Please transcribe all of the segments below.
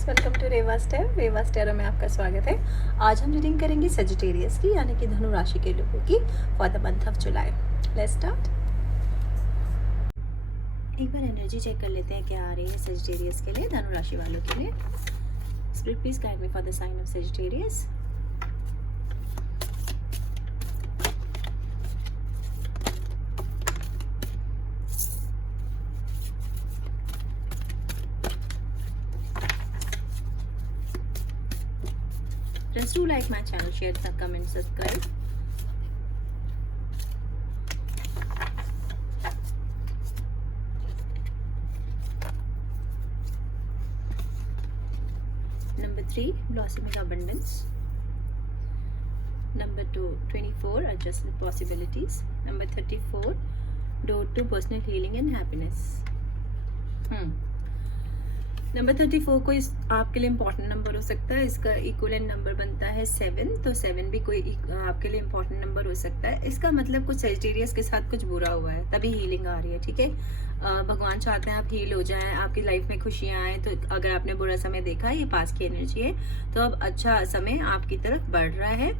Guys, welcome to रेवा स्टेरो में आपका स्वागत है। आज हम रीडिंग करेंगे सजिटेरियस की यानी कि धनु राशि के लोगों की for the month of July. Let's start. एक बार एनर्जी चेक कर लेते हैं क्या आ रही है सजिटेरियस के लिए, धनु राशि वालों के लिए। Spirit please guide me for the sign of Sagittarius. Please do like my channel, share, comment, subscribe. Number 3, blossoming abundance. Number 2, 24, adjusted possibilities. Number 34, door to personal healing and happiness. Number 34 को इस आपके लिए important number हो सकता है। इसका equivalent number बनता है 7, तो 7 भी कोई आपके लिए इम्पॉर्टेंट नंबर हो सकता है। इसका मतलब कुछ सजिटेरियस के साथ कुछ बुरा हुआ है, तभी हीलिंग आ रही है। ठीक है, भगवान चाहते हैं आप हील हो जाएं, आपकी लाइफ में खुशियां आए। तो अगर आपने बुरा समय देखा है, ये पास की एनर्जी है, तो अब अच्छा समय आपकी तरफ बढ़ रहा है।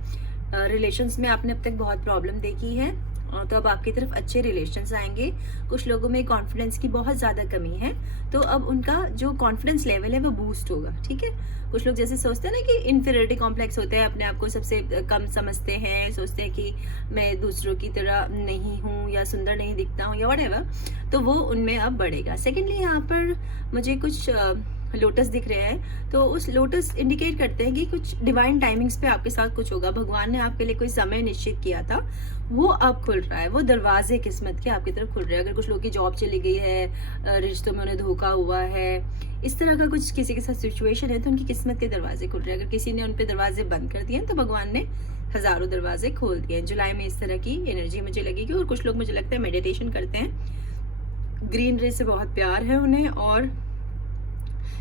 रिलेशंस में आपने अब तक बहुत प्रॉब्लम देखी है, तो अब आपकी तरफ अच्छे रिलेशंस आएंगे। कुछ लोगों में कॉन्फिडेंस की बहुत ज़्यादा कमी है, तो अब उनका जो कॉन्फिडेंस लेवल है वो बूस्ट होगा। ठीक है, कुछ लोग जैसे सोचते हैं ना कि इन्फीरियरिटी कॉम्प्लेक्स होते हैं, अपने आप को सबसे कम समझते हैं, सोचते हैं कि मैं दूसरों की तरह नहीं हूँ या सुंदर नहीं दिखता हूँ या व्हाटएवर, तो वो उनमें अब बढ़ेगा। सेकेंडली, यहाँ पर मुझे कुछ लोटस दिख रहे हैं, तो उस लोटस इंडिकेट करते हैं कि कुछ डिवाइन टाइमिंग्स पे आपके साथ कुछ होगा। भगवान ने आपके लिए कोई समय निश्चित किया था, वो अब खुल रहा है। वो दरवाजे किस्मत के आपकी तरफ खुल रहे हैं। अगर कुछ लोगों की जॉब चली गई है, रिश्तों में उन्हें धोखा हुआ है, इस तरह का कुछ किसी के साथ सिचुएशन है, तो उनकी किस्मत के दरवाजे खुल रहे हैं। अगर किसी ने उन पे दरवाजे बंद कर दिए तो भगवान ने हजारों दरवाजे खोल दिए। जुलाई में इस तरह की एनर्जी मुझे लगेगी। और कुछ लोग मुझे लगता है मेडिटेशन करते हैं, ग्रीनरी से बहुत प्यार है उन्हें, और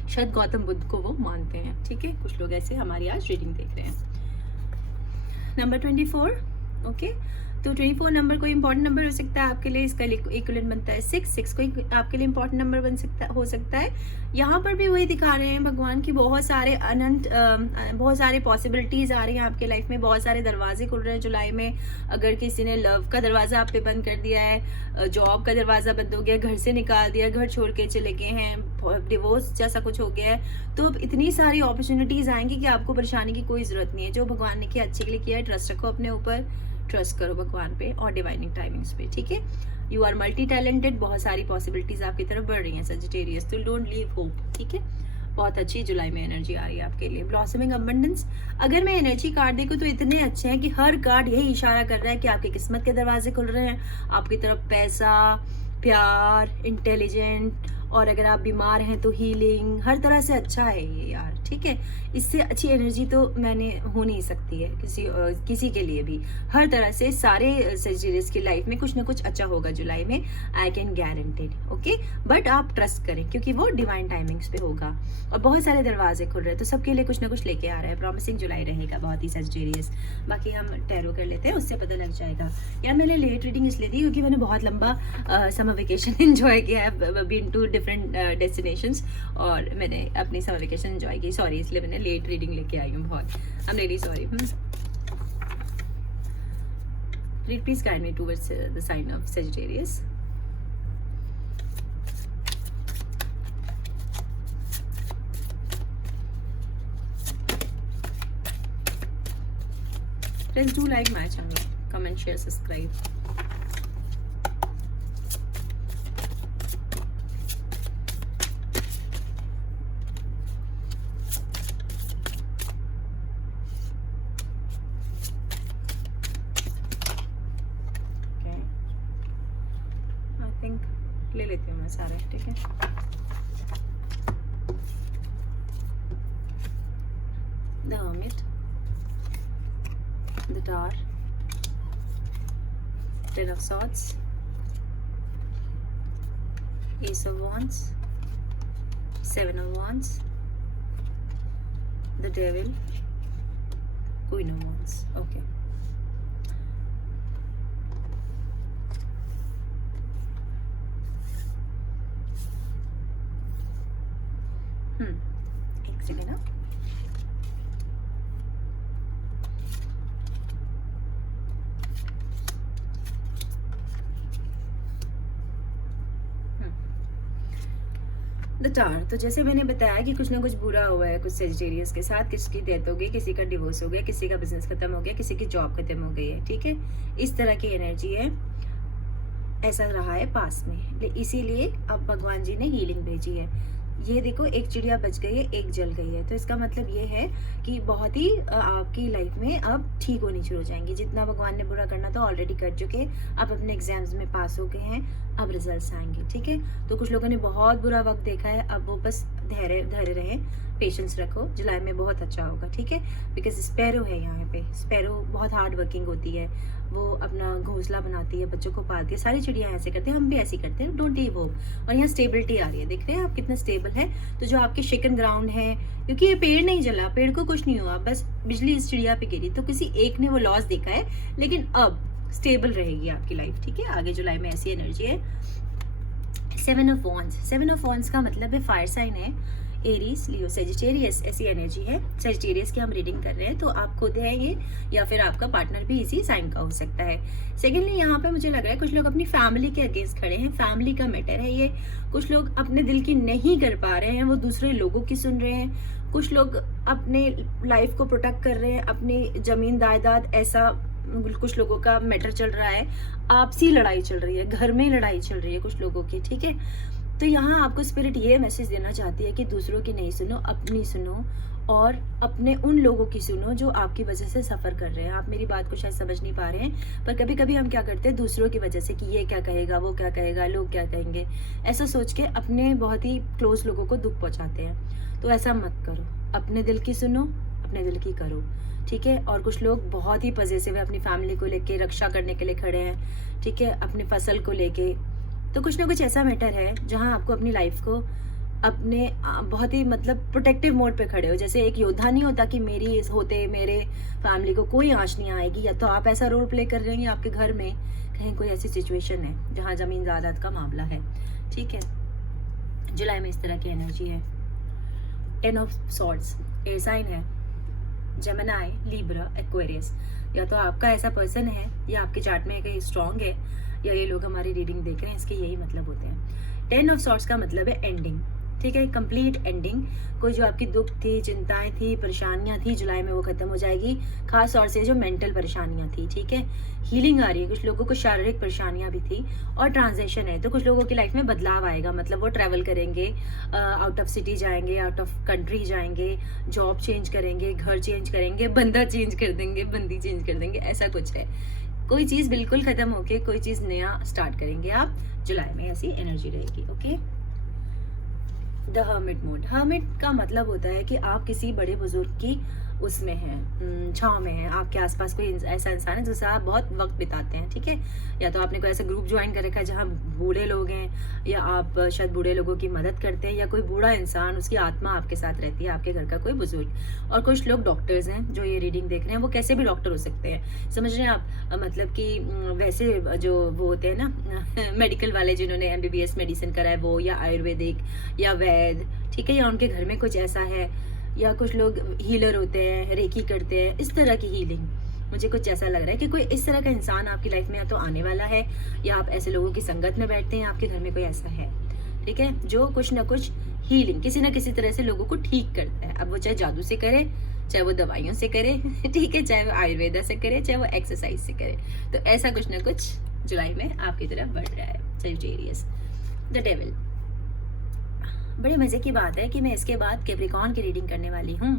शायद गौतम बुद्ध को वो मानते हैं। ठीक है, कुछ लोग ऐसे हमारी आज रीडिंग देख रहे हैं। नंबर 24, ओके, तो 24 नंबर कोई इंपॉर्टेंट नंबर हो सकता है आपके लिए। इसका इक्विवेलेंट बनता है 6 कोई आपके लिए इंपॉर्टेंट नंबर हो सकता है। यहाँ पर भी वही दिखा रहे हैं भगवान की बहुत सारे पॉसिबिलिटीज आ रही हैं आपके लाइफ में, बहुत सारे दरवाजे खुल रहे हैं जुलाई में। अगर किसी ने लव का दरवाजा आप पे बंद कर दिया है, जॉब का दरवाजा बंद हो गया, घर से निकाल दिया, घर छोड़ के चले गए हैं, डिवोर्स जैसा कुछ हो गया है, तो अब इतनी सारी अपॉर्चुनिटीज आएंगी कि आपको परेशानी की कोई जरूरत नहीं है। जो भगवान ने किया अच्छे के लिए किया है, ट्रस्ट रखो अपने ऊपर, ट्रस्ट करो भगवान पे और डिवाइनिंग टाइमिंग्स पे। ठीक है, यू आर मल्टी टैलेंटेड, बहुत सारी पॉसिबिलिटीज आपकी तरफ बढ़ रही हैं सजिटेरियस, तो डोंट लीव होप। ठीक है, बहुत अच्छी जुलाई में एनर्जी आ रही है आपके लिए। ब्लॉसमिंग अबंडेंस, अगर मैं एनर्जी कार्ड देखूं तो इतने अच्छे हैं कि हर कार्ड यही इशारा कर रहा है कि आपकी किस्मत के दरवाजे खुल रहे हैं, आपकी तरफ पैसा, प्यार, इंटेलिजेंट, और अगर आप बीमार हैं तो हीलिंग, हर तरह से अच्छा है ये यार। ठीक है, इससे अच्छी एनर्जी तो मैंने हो नहीं सकती है किसी के लिए भी। हर तरह से सारे सजिटेरियस की लाइफ में कुछ ना कुछ अच्छा होगा जुलाई में, I can guaranteed. Okay, but आप ट्रस्ट करें क्योंकि वो डिवाइन टाइमिंग्स पे होगा और बहुत सारे दरवाजे खुल रहे हैं, तो सबके लिए कुछ ना कुछ लेके आ रहा है। प्रॉमिसिंग जुलाई रहेगा बहुत ही सजिटेरियस। बाकी हम टैरो कर लेते हैं, उससे पता लग जाएगा। यार मैंने लेट रीडिंग इसलिए दी क्योंकि मैंने बहुत लंबा समर वेकेशन एंजॉय किया है, बीन टू डिफरेंट डेस्टिनेशंस, और मैंने अपनी समर वेकेशन एंजॉय की। सॉरी, इसलिए मैंने लेट रीडिंग लेके आई हूँ बहुत। I am really sorry. Please guide me towards the sign of Sagittarius. Please do like my channel, comment, share, subscribe. ले लेती हूँ मैं सारे। ठीक है, the hermit, the tower, ten of swords, S of wands, seven of wands, the devil, queen of wands। Okay, एक second ना। The tower, तो जैसे मैंने बताया कि कुछ ना कुछ बुरा हुआ है कुछ सेजिटेरियस के साथ, किसी की डेथ हो गई, किसी का डिवोर्स हो गया, किसी का बिजनेस खत्म हो गया, किसी की जॉब खत्म हो गई है, ठीक है। इस तरह की एनर्जी है, ऐसा रहा है पास में, इसीलिए अब भगवान जी ने हीलिंग भेजी है। ये देखो, एक चिड़िया बच गई है, एक जल गई है, तो इसका मतलब ये है कि बहुत ही आपकी लाइफ में अब ठीक होनी शुरू हो जाएंगी। जितना भगवान ने बुरा करना था ऑलरेडी कर चुके, आप अपने एग्जाम्स में पास हो गए हैं, अब रिजल्ट्स आएंगे, ठीक है। तो कुछ लोगों ने बहुत बुरा वक्त देखा है, अब वो बस धैर्य धैर्य रहें, पेशेंस रखो, जुलाई में बहुत अच्छा होगा, ठीक है। बिकॉज स्पैरो है यहाँ पे, स्पैरो बहुत हार्ड वर्किंग होती है, वो अपना घोंसला बनाती है, बच्चों को पालती है, सारी चिड़िया ऐसे करते हैं, हम भी ऐसे करते हैं, डोंट लीव होप। और यहाँ स्टेबिलिटी आ रही है, देख रहे हैं आप कितना स्टेबल है। तो जो आपके शेकन ग्राउंड है, क्योंकि ये पेड़ नहीं जला, पेड़ को कुछ नहीं हुआ, बस बिजली इस चिड़िया पे गिरी, तो किसी एक ने वो लॉस देखा है, लेकिन अब स्टेबल रहेगी आपकी लाइफ, ठीक है। आगे जुलाई में ऐसी एनर्जी है। 7 ऑफ वॉन्ड्स, 7 ऑफ वॉन्ड्स का मतलब है फायर साइन है, एरीज, लियो, सेजिटेरियस, ऐसी एनर्जी है। सेजिटेरियस की हम रीडिंग कर रहे हैं, तो आप खुद है ये, या फिर आपका पार्टनर भी इसी साइन का हो सकता है। सेकेंडली, यहाँ पे मुझे लग रहा है कुछ लोग अपनी फैमिली के अगेंस्ट खड़े हैं, फैमिली का मैटर है ये। कुछ लोग अपने दिल की नहीं कर पा रहे हैं, वो दूसरे लोगों की सुन रहे हैं। कुछ लोग अपने लाइफ को प्रोटेक्ट कर रहे हैं, अपनी जमीन जायदाद, ऐसा कुछ लोगों का मैटर चल रहा है। आपसी लड़ाई चल रही है, घर में लड़ाई चल रही है कुछ लोगों की, ठीक है। तो यहाँ आपको स्पिरिट ये मैसेज देना चाहती है कि दूसरों की नहीं सुनो, अपनी सुनो, और अपने उन लोगों की सुनो जो आपकी वजह से सफ़र कर रहे हैं। आप मेरी बात को शायद समझ नहीं पा रहे हैं, पर कभी कभी हम क्या करते हैं, दूसरों की वजह से कि ये क्या कहेगा, वो क्या कहेगा, लोग क्या कहेंगे, ऐसा सोच के अपने बहुत ही क्लोज लोगों को दुख पहुँचाते हैं। तो ऐसा मत करो, अपने दिल की सुनो, अपने दिल की करो, ठीक है। और कुछ लोग बहुत ही पजेसिव है, अपनी फैमिली को लेके रक्षा करने के लिए खड़े हैं, ठीक है, अपनी फसल को लेके। तो कुछ ना कुछ ऐसा मैटर है जहां आपको अपनी लाइफ को अपने बहुत ही मतलब प्रोटेक्टिव मोड पे खड़े हो। जैसे एक योद्धा नहीं होता कि मेरी होते मेरे फैमिली को कोई आंच नहीं आएगी, या तो आप ऐसा रोल प्ले कर रहे हैं, आपके घर में कहीं कोई ऐसी सिचुएशन है जहां जमीन जायदाद का मामला है, ठीक है। जुलाई में इस तरह की एनर्जी है। 10 ऑफ सॉर्ड्स, एयर साइन है, जेमिनी, लिब्रा, एक्वेरियस। या तो आपका ऐसा पर्सन है, या आपके चार्ट में कहीं स्ट्रॉन्ग है, या ये लोग हमारी रीडिंग देख रहे हैं, इसके यही मतलब होते हैं। 10 ऑफ सॉर्ट्स का मतलब है एंडिंग, ठीक है, कंप्लीट एंडिंग। कोई जो आपकी दुख थी, चिंताएं थी, परेशानियां थी, जुलाई में वो खत्म हो जाएगी। खास तौर से जो मेंटल परेशानियां थी, ठीक है, हीलिंग आ रही है। कुछ लोगों को शारीरिक परेशानियां भी थी, और ट्रांजिशन है, तो कुछ लोगों की लाइफ में बदलाव आएगा। मतलब वो ट्रैवल करेंगे, आउट ऑफ सिटी जाएंगे, आउट ऑफ कंट्री जाएंगे, जॉब चेंज करेंगे, घर चेंज करेंगे, बंदा चेंज कर देंगे, बंदी चेंज कर देंगे, ऐसा कुछ है। कोई चीज़ बिल्कुल खत्म होके कोई चीज़ नया स्टार्ट करेंगे आप, जुलाई में ऐसी एनर्जी रहेगी, okay. The hermit mode, hermit का मतलब होता है कि आप किसी बड़े बुजुर्ग की उसमें हैं, छाँव में हैं, आपके आसपास कोई ऐसा इंसान है जिससे आप बहुत वक्त बिताते हैं, ठीक है। या तो आपने कोई ऐसा ग्रुप ज्वाइन कर रखा है जहाँ बूढ़े लोग हैं, या आप शायद बूढ़े लोगों की मदद करते हैं, या कोई बूढ़ा इंसान, उसकी आत्मा आपके साथ रहती है, आपके घर का कोई बुजुर्ग। और कुछ लोग डॉक्टर्स हैं जो ये रीडिंग देख रहे हैं, वो कैसे भी डॉक्टर हो सकते हैं, समझ रहे हैं आप। मतलब कि वैसे जो वो होते हैं ना मेडिकल वाले, जिन्होंने MBBS मेडिसिन करा है वो, या आयुर्वेदिक, या वैद, ठीक है, या उनके घर में कुछ ऐसा है, या कुछ लोग हीलर होते हैं, रेकी करते हैं, इस तरह की हीलिंग। मुझे कुछ ऐसा लग रहा है कि कोई इस तरह का इंसान आपकी लाइफ में या तो आने वाला है, या आप ऐसे लोगों की संगत में बैठते हैं, आपके घर में कोई ऐसा है, ठीक है, जो कुछ ना कुछ हीलिंग किसी ना किसी तरह से लोगों को ठीक करता है। अब वो चाहे जादू से करे, चाहे वो दवाइयों से करे, ठीक है, चाहे वो आयुर्वेदा से करे, चाहे वो एक्सरसाइज से करे, तो ऐसा कुछ ना कुछ जुलाई में आपकी तरफ बढ़ रहा है। Sagittarius, the devil. बड़े मज़े की बात है कि मैं इसके बाद कैप्रिकॉर्न की रीडिंग करने वाली हूँ,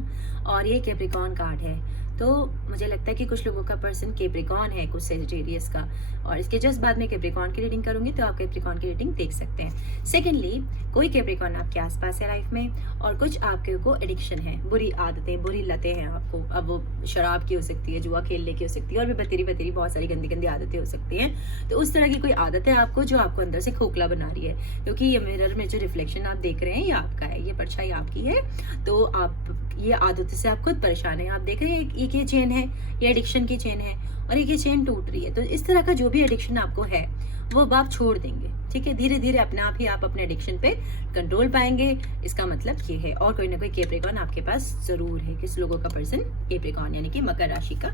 और ये कैप्रिकॉर्न कार्ड है। तो मुझे लगता है कि कुछ लोगों का पर्सन कैप्रिकॉर्न है, कुछ सेजिटेरियस का, और इसके जस्ट बाद में कैप्रिकॉर्न की रीडिंग करूंगी, तो आप कैप्रिकॉर्न की रीडिंग देख सकते हैं। सेकेंडली, कोई कैप्रिकॉर्न आपके आसपास है लाइफ में, और कुछ आपके को एडिक्शन है, बुरी आदतें, बुरी लतें हैं आपको। अब वो शराब की हो सकती है, जुआ खेलने की हो सकती है, और भी बतेरी बतेरी बहुत सारी गंदी गंदी आदतें हो सकती हैं। तो उस तरह की कोई आदत है आपको जो आपको अंदर से खोखला बना रही है, क्योंकि ये मिरर में जो रिफ्लेक्शन आप देख रहे हैं ये आपका है, ये परछाई आपकी है। तो आप ये आदतों से आप खुद परेशान हैं। आप देख रहे हैं एक ये चेन है, ये एडिक्शन की चेन है और एक ये चेन टूट रही है। तो इस तरह का जो भी एडिक्शन आपको है वो अब आप छोड़ देंगे, ठीक है। धीरे धीरे अपने आप ही आप अपने एडिक्शन पे कंट्रोल पाएंगे। इसका मतलब ये है। और कोई ना कोई कैप्रिकॉर्न आपके पास जरूर है। किस लोगों का पर्सन कैप्रिकॉर्न यानी कि मकर राशि का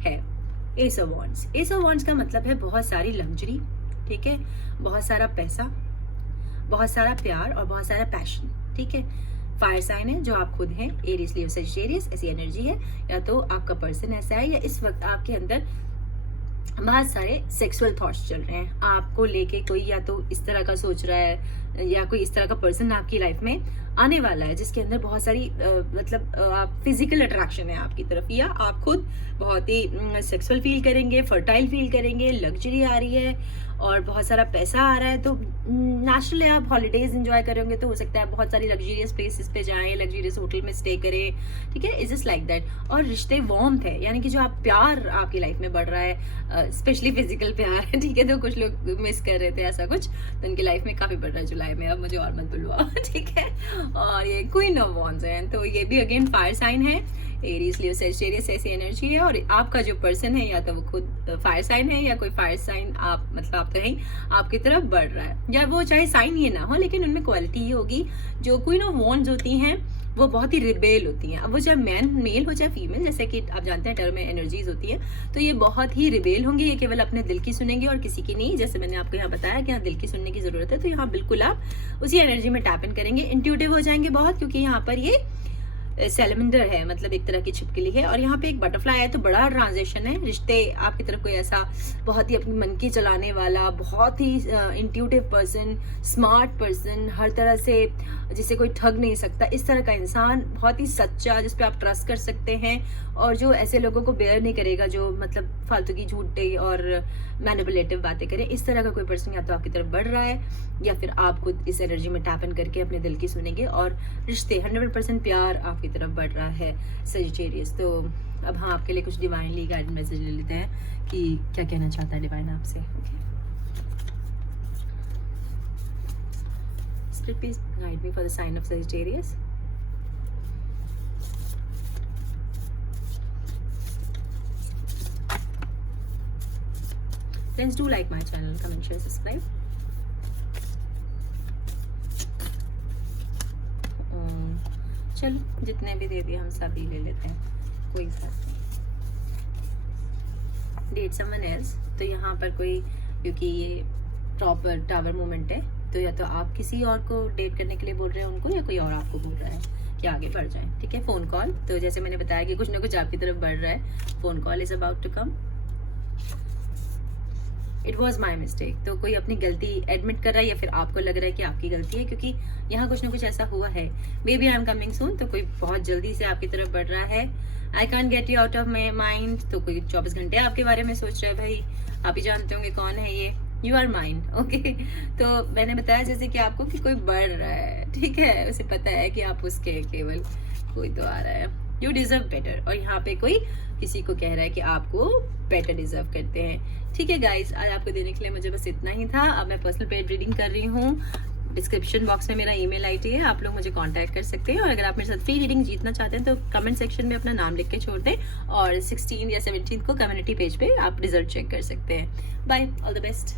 है। S of wands, S of wands का मतलब है बहुत सारी लग्जरी, ठीक है, बहुत सारा पैसा, बहुत सारा प्यार और बहुत सारा पैशन, ठीक है। फायर साइन है जो आप खुद हैं, एरीज लियो सजिटेरियस, ऐसी एनर्जी है। या तो आपका पर्सन ऐसा है या इस वक्त आपके अंदर बहुत सारे सेक्सुअल थॉट्स चल रहे हैं आपको लेके। कोई या तो इस तरह का सोच रहा है या कोई इस तरह का पर्सन आपकी लाइफ में आने वाला है जिसके अंदर बहुत सारी आप फिजिकल अट्रैक्शन है आपकी तरफ, या आप खुद बहुत ही सेक्सुअल फील करेंगे, फर्टाइल फील करेंगे, लग्जरी आ रही है और बहुत सारा पैसा आ रहा है। तो नेचुरली आप हॉलीडेज एंजॉय करेंगे तो हो सकता है आप बहुत सारी लग्जरियस प्लेसेस पे जाएं, लग्जरियस होटल में स्टे करें, ठीक है। Is just like that. और रिश्ते वार्मथ है यानी कि जो आप प्यार आपकी लाइफ में बढ़ रहा है, स्पेशली फिजिकल प्यार है, ठीक है। तो कुछ लोग मिस कर रहे थे ऐसा कुछ, तो उनकी लाइफ में काफी बढ़ रहा है जुलाई में। अब मुझे और मत बुलवाओ, ठीक है। और ये क्वीन ऑफ वॉन्ड्स है, तो ये भी अगेन फायर साइन है, एरीज लियो सजिटेरियस ऐसी एनर्जी है। और आपका जो पर्सन है या तो वो खुद फायर साइन है या कोई फायर साइन आप मतलब आप तो है आपकी तरफ बढ़ रहा है, या वो चाहे साइन ये ना हो लेकिन उनमें क्वालिटी ये होगी। जो क्वीन ऑफ वॉन्ड्स होती हैं वो बहुत ही रिबेल होती हैं। अब वो चाहे मेल हो चाहे फीमेल, जैसे कि आप जानते हैं टर्म में एनर्जीज होती हैं, तो ये बहुत ही रिबेल होंगी। ये केवल अपने दिल की सुनेंगे और किसी की नहीं। जैसे मैंने आपको यहाँ बताया कि यहाँ दिल की सुनने की जरूरत है, तो यहाँ बिल्कुल आप उसी एनर्जी में टैप इन करेंगे। इंट्यूटिव हो जाएंगे बहुत, क्योंकि यहाँ पर ये सैलमेंडर है, मतलब एक तरह की छिपकली है। और यहाँ पे एक बटरफ्लाई है, तो बड़ा ट्रांजेक्शन है। रिश्ते आपकी तरफ कोई ऐसा बहुत ही अपनी मन की चलाने वाला, बहुत ही इंट्यूटिव पर्सन, स्मार्ट पर्सन, हर तरह से जिसे कोई ठग नहीं सकता, इस तरह का इंसान, बहुत ही सच्चा, जिस पे आप ट्रस्ट कर सकते हैं और जो ऐसे लोगों को बेयर नहीं करेगा जो मतलब फालतू की झूठी और मैनिपुलेटिव बातें करे। इस तरह का कोई पर्सन या तो आपकी तरफ बढ़ रहा है या फिर आप खुद इस एनर्जी में टैप इन करके अपने दिल की सुनेंगे और रिश्ते 100% प्यार आपकी तरफ बढ़ रहा है सजिटेरियस। तो अब हाँ, आपके लिए कुछ डिवाइनली गाइडेड मैसेज ले लेते हैं कि क्या कहना चाहता है डिवाइन आपसे। Spirit, please guide me for the sign of Sagittarius. Friends, do like my channel, comment, share, subscribe. चलो जितने भी दे दिए हम सभी ले लेते हैं, कोई बात नहीं। डेट समवन एल्स, तो यहाँ पर कोई, क्योंकि ये प्रॉपर टावर मोमेंट है, तो या तो आप किसी और को डेट करने के लिए बोल रहे हैं उनको, या कोई और आपको बोल रहा है कि आगे बढ़ जाए, ठीक है। फोन कॉल, तो जैसे मैंने बताया कि कुछ ना कुछ आपकी तरफ बढ़ रहा है, phone call is about to come. It was my mistake, तो कोई अपनी गलती एडमिट कर रहा है या फिर आपको लग रहा है कि आपकी गलती है, क्योंकि यहाँ कुछ ना कुछ ऐसा हुआ है। Maybe I am coming soon, तो कोई बहुत जल्दी से आपकी तरफ बढ़ रहा है। I can get you out of my mind, तो कोई 24 घंटे आपके बारे में सोच रहा है। भाई आप ही जानते होंगे कौन है ये, यू आर माइंड, ओके। तो मैंने बताया जैसे कि आपको कि कोई बढ़ रहा है, ठीक है, उसे पता है कि आप उसके केवल कोई तो आ रहा है, यू डिजर्व बेटर। और यहाँ पे कोई किसी को कह रहा है कि आपको बेटर डिजर्व करते हैं, ठीक है गाइस। आज आपको देने के लिए मुझे बस इतना ही था। अब मैं पर्सनल पेड रीडिंग कर रही हूँ। डिस्क्रिप्शन बॉक्स में मेरा ईमेल आईडी है, आप लोग मुझे कांटेक्ट कर सकते हैं। और अगर आप मेरे साथ फ्री रीडिंग जीतना चाहते हैं तो कमेंट सेक्शन में अपना नाम लिख के छोड़ दें, और 16 या 17 को कम्युनिटी पेज पे आप रिजल्ट चेक कर सकते हैं। Bye, all the best.